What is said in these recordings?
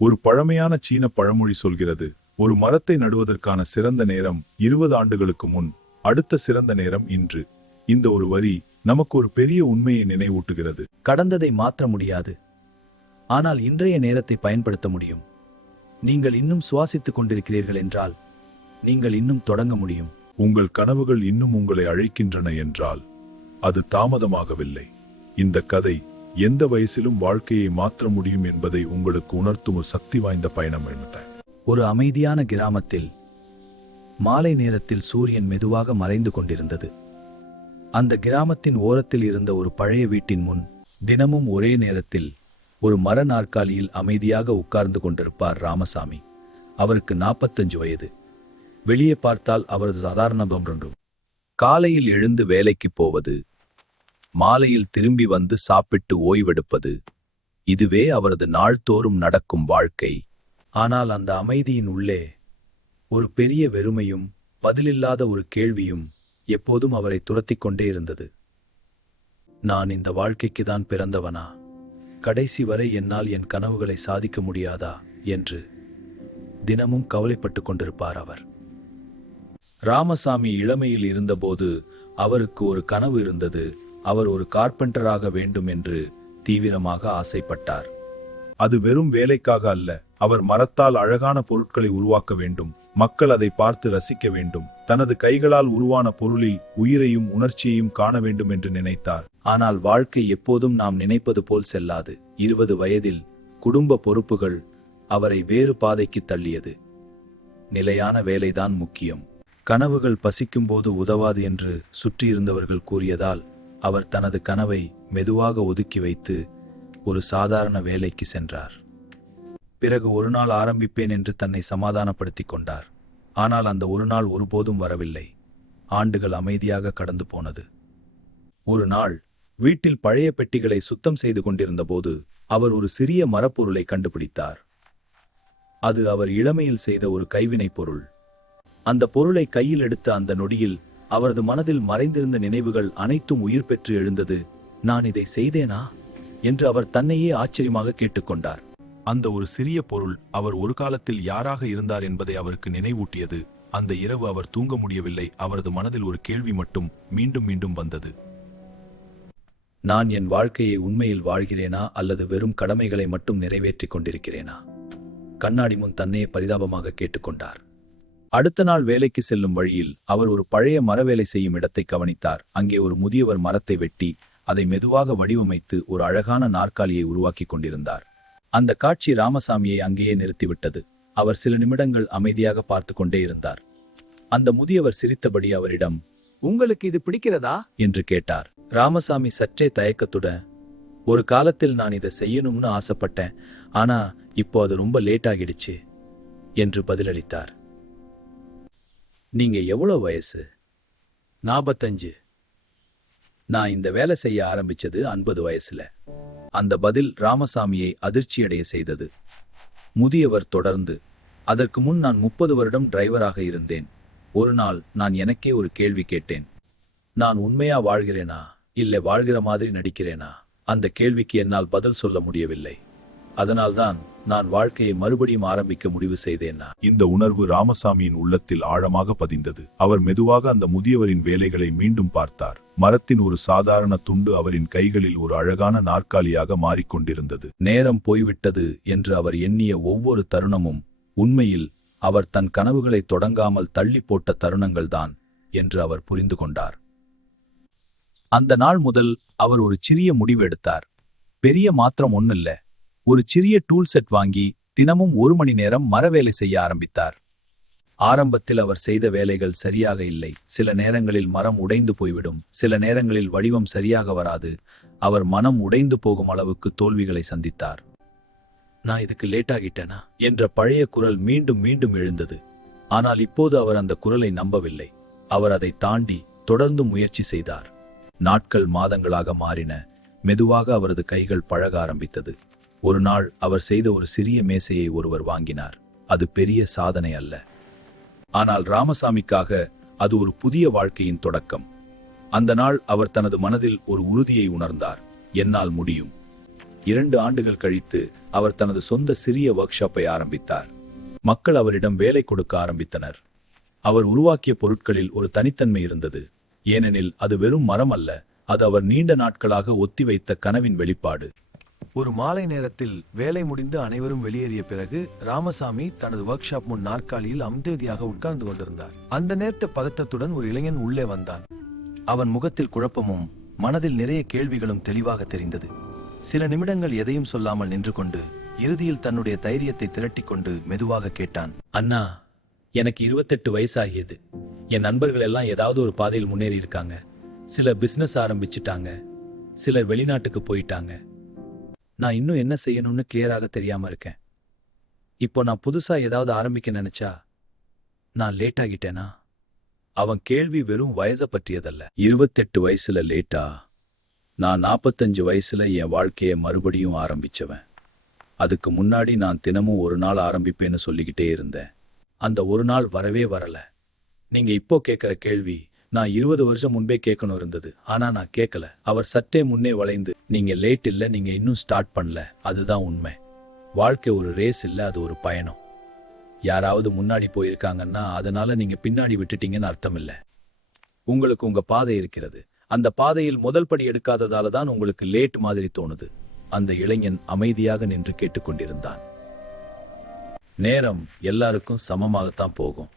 ஒரு பழமையான சீன பழமொழி சொல்கிறது, ஒரு மரத்தை நடுவதற்கான சிறந்த நேரம் 20 ஆண்டுகளுக்கு முன், அடுத்த சிறந்த நேரம் இன்று. இந்த ஒரு வரி நமக்கு ஒரு பெரிய உண்மையை நினைவூட்டுகிறது. கடந்ததை மாற்ற முடியாது, ஆனால் இன்றைய நேரத்தை பயன்படுத்த முடியும். நீங்கள் இன்னும் சுவாசித்துக் கொண்டிருக்கிறீர்கள் என்றால் நீங்கள் இன்னும் தொடங்க முடியும். உங்கள் கனவுகள் இன்னும் உங்களை அழைக்கின்றன என்றால் அது தாமதமாகவில்லை. இந்த கதை எந்த வயசிலும் வாழ்க்கையை மாற்ற முடியும் என்பதை உங்களுக்கு உணர்த்தும் ஒரு சக்தி வாய்ந்த பயணம். ஒரு அமைதியான கிராமத்தில் மாலை நேரத்தில் சூரியன் மெதுவாக மறைந்து கொண்டிருந்தது. அந்த கிராமத்தின் ஓரத்தில் இருந்த ஒரு பழைய வீட்டின் முன் தினமும் ஒரே நேரத்தில் ஒரு மர நாற்காலியில் அமைதியாக உட்கார்ந்து கொண்டிருப்பார் ராமசாமி. அவருக்கு 45 வயது. வெளியே பார்த்தால் அவரது சாதாரண ஒன்று. காலையில் எழுந்து வேலைக்கு போவது, மாலையில் திரும்பி வந்து சாப்பிட்டு ஓய்வெடுப்பது, இதுவே அவரது நாள்தோறும் நடக்கும் வாழ்க்கை. ஆனால் அந்த அமைதியின் உள்ளே ஒரு பெரிய வெறுமையும் பதிலில்லாத ஒரு கேள்வியும் எப்போதும் அவரை துரத்திக் கொண்டே இருந்தது. நான் இந்த வாழ்க்கைக்கு தான் பிறந்தவனா? கடைசி வரை என்னால் என் கனவுகளை சாதிக்க முடியாதா என்று தினமும் கவலைப்பட்டு கொண்டிருப்பார் அவர். ராமசாமி இளமையில் இருந்தபோது அவருக்கு ஒரு கனவு இருந்தது. அவர் ஒரு கார்பெண்டராக வேண்டும் என்று தீவிரமாக ஆசைப்பட்டார். அது வெறும் வேலைக்காக அல்ல, அவர் மரத்தால் அழகான பொருட்களை உருவாக்க வேண்டும், மக்கள் அதை பார்த்து ரசிக்க வேண்டும், தனது கைகளால் உருவான பொருளில் உயிரையும் உணர்ச்சியையும் காண வேண்டும் என்று நினைத்தார். ஆனால் வாழ்க்கை எப்போதும் நாம் நினைப்பது போல் செல்லாது. 20 வயதில் குடும்ப பொறுப்புகள் அவரை வேறு பாதைக்கு தள்ளியது. நிலையான வேலைதான் முக்கியம். கனவுகள் பசிக்கும்போது உதவாது என்று சுற்றியிருந்தவர்கள் கூறியதால் அவர் தனது கனவை மெதுவாக ஒதுக்கி வைத்து ஒரு சாதாரண வேலைக்கு சென்றார். பிறகு ஒரு நாள் ஆரம்பிப்பேன் என்று தன்னை சமாதானப்படுத்திக் கொண்டார். ஆனால் அந்த ஒரு நாள் ஒருபோதும் வரவில்லை. ஆண்டுகள் அமைதியாக கடந்து போனது. ஒரு நாள் வீட்டில் பழைய பெட்டிகளை சுத்தம் செய்து கொண்டிருந்த போது அவர் ஒரு சிறிய மரப்பொருளை கண்டுபிடித்தார். அது அவர் இளமையில் செய்த ஒரு கைவினைப் பொருள். அந்த பொருளை கையில் எடுத்த அந்த நொடியில் அவரது மனதில் மறைந்திருந்த நினைவுகள் அனைத்தும் உயிர் பெற்று எழுந்தது. நான் இதை செய்தேனா என்று அவர் தன்னையே ஆச்சரியமாக கேட்டுக்கொண்டார். அந்த ஒரு சிறிய பொருள் அவர் ஒரு காலத்தில் யாராக இருந்தார் என்பதை அவருக்கு நினைவூட்டியது. அந்த இரவு அவர் தூங்க முடியவில்லை. அவரது மனதில் ஒரு கேள்வி மட்டும் மீண்டும் மீண்டும் வந்தது. நான் என் வாழ்க்கையை உண்மையில் வாழ்கிறேனா அல்லது வெறும் கடமைகளை மட்டும் நிறைவேற்றிக் கொண்டிருக்கிறேனா? கண்ணாடி முன் தன்னையே பரிதாபமாக கேட்டுக்கொண்டார். அடுத்த நாள் வேலைக்கு செல்லும் வழியில் அவர் ஒரு பழைய மரவேலை செய்யும் இடத்தை கவனித்தார். அங்கே ஒரு முதியவர் மரத்தை வெட்டி அதை மெதுவாக வடிவமைத்து ஒரு அழகான நாற்காலியை உருவாக்கி கொண்டிருந்தார். அந்த காட்சி ராமசாமியை அங்கேயே நிறுத்திவிட்டது. அவர் சில நிமிடங்கள் அமைதியாக பார்த்து கொண்டே இருந்தார். அந்த முதியவர் சிரித்தபடி அவரிடம், உங்களுக்கு இது பிடிக்கிறதா என்று கேட்டார். ராமசாமி சற்றே தயக்கத்துடன், ஒரு காலத்தில் நான் இதை செய்யணும்னு ஆசைப்பட்டேன், ஆனா இப்போ அது ரொம்ப லேட் ஆகிடுச்சு என்று பதிலளித்தார். நீங்க எவ்வளவு வயசு? 45. நான் இந்த வேலை செய்ய ஆரம்பிச்சது 50 வயசுல. அந்த பதில் ராமசாமியை அதிர்ச்சியடைய செய்தது. முதியவர் தொடர்ந்து, அதற்கு முன் நான் 30 வருடம் டிரைவராக இருந்தேன். ஒரு நாள் நான் எனக்கே ஒரு கேள்வி கேட்டேன். நான் உண்மையா வாழ்கிறேனா இல்லை வாழ்கிற மாதிரி நடிக்கிறேனா? அந்த கேள்விக்கு என்னால் பதில் சொல்ல முடியவில்லை. அதனால்தான் நான் வாழ்க்கையை மறுபடியும் ஆரம்பிக்க முடிவு செய்தேன். இந்த உணர்வு ராமசாமியின் உள்ளத்தில் ஆழமாக பதிந்தது. அவர் மெதுவாக அந்த முதியவரின் வேலைகளை மீண்டும் பார்த்தார். மரத்தின் ஒரு சாதாரண துண்டு அவரின் கைகளில் ஒரு அழகான நாற்காலியாக மாறிக்கொண்டிருந்தது. நேரம் போய்விட்டது என்று அவர் எண்ணிய ஒவ்வொரு தருணமும் உண்மையில் அவர் தன் கனவுகளை தொடங்காமல் தள்ளி போட்ட தருணங்கள்தான் என்று அவர் புரிந்து கொண்டார். அந்த நாள் முதல் அவர் ஒரு சிறிய முடிவு எடுத்தார். பெரிய மாற்றம் ஒன்னில்ல, ஒரு சிறிய டூல் செட் வாங்கி தினமும் 1 மணி நேரம் மரவேலை செய்ய ஆரம்பித்தார். ஆரம்பத்தில் அவர் செய்த வேலைகள் சரியாக இல்லை. சில நேரங்களில் மரம் உடைந்து போய்விடும், சில நேரங்களில் வடிவம் சரியாக வராது. அவர் மனம் உடைந்து போகும் அளவுக்கு தோல்விகளை சந்தித்தார். நான் இதுக்கு லேட் ஆகிட்டேனா என்ற பழைய குரல் மீண்டும் மீண்டும் எழுந்தது. ஆனால் இப்போது அவர் அந்த குரலை நம்பவில்லை. அவர் அதை தாண்டி தொடர்ந்து முயற்சி செய்தார். நாட்கள் மாதங்களாக மாறின. மெதுவாக அவரது கைகள் பழக ஆரம்பித்தது. ஒரு நாள் அவர் செய்த ஒரு சிறிய மேசையை ஒருவர் வாங்கினார். அது பெரிய சாதனை அல்ல, ஆனால் ராமசாமிக்காக அது ஒரு புதிய வாழ்க்கையின் தொடக்கம். அந்த நாள் அவர் தனது மனதில் ஒரு உறுதியை உணர்ந்தார். என்னால் முடியும். 2 ஆண்டுகள் கழித்து அவர் தனது சொந்த சிறிய ஒர்க் ஷாப்பை ஆரம்பித்தார். மக்கள் அவரிடம் வேலை கொடுக்க ஆரம்பித்தனர். அவர் உருவாக்கிய பொருட்களில் ஒரு தனித்தன்மை இருந்தது. ஏனெனில் அது வெறும் மரம் அல்ல, அது அவர் நீண்ட நாட்களாக ஒத்திவைத்த கனவின் வெளிப்பாடு. ஒரு மாலை நேரத்தில் வேலை முடிந்து அனைவரும் வெளியேறிய பிறகு ராமசாமி தனது ஒர்க் ஷாப் முன் நாற்காலியில் அமைதியாக உட்கார்ந்து கொண்டிருந்தார். அந்த நேரத்து பதட்டத்துடன் ஒரு இளைஞன் உள்ளே வந்தான். அவன் முகத்தில் குழப்பமும் மனதில் நிறைய கேள்விகளும் தெளிவாக தெரிந்தது. சில நிமிடங்கள் எதையும் சொல்லாமல் நின்று கொண்டு இறுதியில் தன்னுடைய தைரியத்தை திரட்டிக்கொண்டு மெதுவாக கேட்டான். அண்ணா, எனக்கு 28 வயசாகியது. என் நண்பர்கள் எல்லாம் ஏதாவது ஒரு பாதையில் முன்னேறி இருக்காங்க. சிலர் பிசினஸ் ஆரம்பிச்சிட்டாங்க, சிலர் வெளிநாட்டுக்கு போயிட்டாங்க. நான் இன்னும் என்ன செய்யணும்னு கிளியராக தெரியாம இருக்கேன். இப்போ நான் புதுசா ஏதாவது ஆரம்பிக்க நினைச்சா நான் லேட் ஆகிட்டேனா? அவன் கேள்வி வெறும் வயசை பற்றியதல்ல. 28 வயசுல லேட்டா? நான் 45 வயசுல என் வாழ்க்கையை மறுபடியும் ஆரம்பிச்சவன். அதுக்கு முன்னாடி நான் தினமும் ஒரு நாள் ஆரம்பிப்பேன்னு சொல்லிக்கிட்டே இருந்தேன். அந்த ஒரு நாள் வரவே வரல. நீங்க இப்போ கேட்கிற கேள்வி நான் 20 வருஷம் முன்பே கேட்கணும் இருந்தது, ஆனா நான் கேட்கல. அவர் சற்றே முன்னே வளைந்து, நீங்க லேட் இல்ல, நீங்க இன்னும் ஸ்டார்ட் பண்ணல, அதுதான் உண்மை. வாழ்க்கை ஒரு ரேஸ் இல்ல, அது ஒரு பயணம். யாராவது முன்னாடி போயிருக்காங்கன்னா அதனால நீங்க பின்னாடி விட்டுட்டீங்கன்னு அர்த்தம் இல்ல. உங்களுக்கு உங்க பாதை இருக்கிறது. அந்த பாதையில் முதல் படி எடுக்காததால தான் உங்களுக்கு லேட் மாதிரி தோணுது. அந்த இளைஞன் அமைதியாக நின்று கேட்டுக்கொண்டிருந்தான். நேரம் எல்லாருக்கும் சமமாகத்தான் போகும்.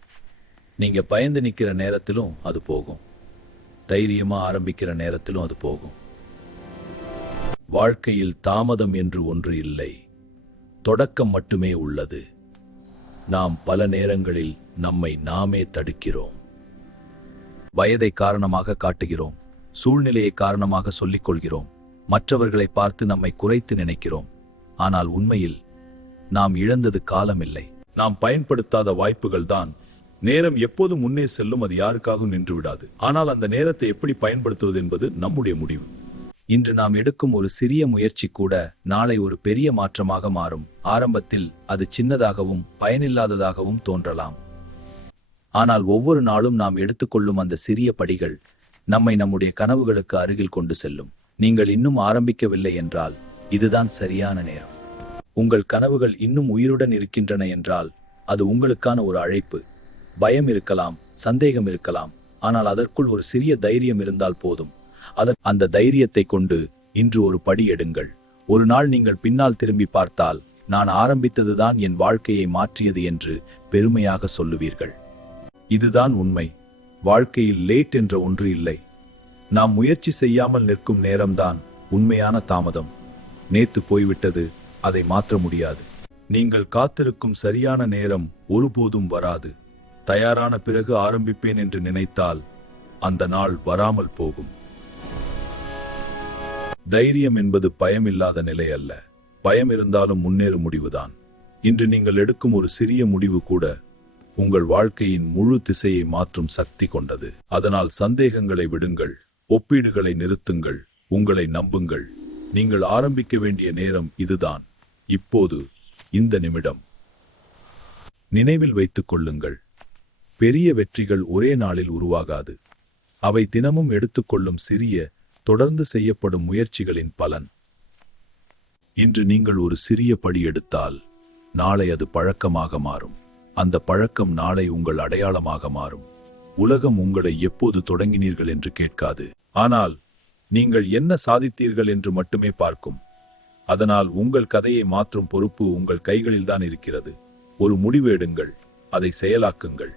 நீங்க பயந்து நிக்கிற நேரத்திலும் அது போகும், தைரியமா ஆரம்பிக்கிற நேரத்திலும் அது போகும். வாழ்க்கையில் தாமதம் என்று ஒன்று இல்லை, தொடக்கம் மட்டுமே உள்ளது. நாம் பல நேரங்களில் நம்மை நாமே தடுக்கிறோம். வயதை காரணமாக காட்டுகிறோம், சூழ்நிலையை காரணமாக சொல்லிக் கொள்கிறோம், மற்றவர்களை பார்த்து நம்மை குறைத்து நினைக்கிறோம். ஆனால் உண்மையில் நாம் இழந்தது காலமில்லை, நாம் பயன்படுத்தாத வாய்ப்புகள் தான். நேரம் எப்போது முன்னே செல்லும், அது யாருக்காகவும் நின்று விடாது. ஆனால் அந்த நேரத்தை எப்படி பயன்படுத்துவது என்பது நம்முடைய முடிவு. இன்று நாம் எடுக்கும் ஒரு சிறிய முயற்சி கூட நாளை ஒரு பெரிய மாற்றமாக மாறும். ஆரம்பத்தில் அது சின்னதாகவும் பயனில்லாததாகவும் தோன்றலாம். ஆனால் ஒவ்வொரு நாளும் நாம் எடுத்துக்கொள்ளும் அந்த சிறிய படிகள் நம்மை நம்முடைய கனவுகளுக்கு அருகில் கொண்டு செல்லும். நீங்கள் இன்னும் ஆரம்பிக்கவில்லை என்றால் இதுதான் சரியான நேரம். உங்கள் கனவுகள் இன்னும் உயிருடன் இருக்கின்றன என்றால் அது உங்களுக்கான ஒரு அழைப்பு. பயம் இருக்கலாம், சந்தேகம் இருக்கலாம், ஆனால் அதற்குள் ஒரு சிறிய தைரியம் இருந்தால் போதும். அந்த தைரியத்தை கொண்டு இன்று ஒரு படி எடுங்கள். ஒரு நாள் நீங்கள் பின்னால் திரும்பி பார்த்தால், நான் ஆரம்பித்ததுதான் என் வாழ்க்கையை மாற்றியது என்று பெருமையாக சொல்லுவீர்கள். இதுதான் உண்மை. வாழ்க்கையில் லேட் என்ற ஒன்று இல்லை. நாம் முயற்சி செய்யாமல் நிற்கும் நேரம்தான் உண்மையான தாமதம். நேத்து போய்விட்டது, அதை மாற்ற முடியாது. நீங்கள் காத்திருக்கும் சரியான நேரம் ஒருபோதும் வராது. தயாரான பிறகு ஆரம்பிப்பேன் என்று நினைத்தால் அந்த நாள் வராமல் போகும். தைரியம் என்பது பயமில்லாத நிலை அல்ல, பயம் இருந்தாலும் முன்னேறும் முடிவுதான். இன்று நீங்கள் எடுக்கும் ஒரு சிறிய முடிவு கூட உங்கள் வாழ்க்கையின் முழு திசையை மாற்றும் சக்தி கொண்டது. அதனால் சந்தேகங்களை விடுங்கள், ஒப்பீடுகளை நிறுத்துங்கள், உங்களை நம்புங்கள். நீங்கள் ஆரம்பிக்க வேண்டிய நேரம் இதுதான், இப்போது, இந்த நிமிடம். நினைவில் வைத்துக் கொள்ளுங்கள், பெரிய வெற்றிகள் ஒரே நாளில் உருவாகாது. அவை தினமும் எடுத்துக்கொள்ளும் சிறிய, தொடர்ந்து செய்யப்படும் முயற்சிகளின் பலன். இன்று நீங்கள் ஒரு சிறிய படி எடுத்தால் நாளை அது பழக்கமாக மாறும். அந்த பழக்கம் நாளை உங்கள் அடையாளமாக மாறும். உலகம் உங்களை எப்போது தொடங்கினீர்கள் என்று கேட்காது, ஆனால் நீங்கள் என்ன சாதித்தீர்கள் என்று மட்டுமே பார்க்கும். அதனால் உங்கள் கதையை மாற்றும் பொறுப்பு உங்கள் கைகளில்தான் இருக்கிறது. ஒரு முடிவு எடுங்கள், அதை செயலாக்குங்கள்.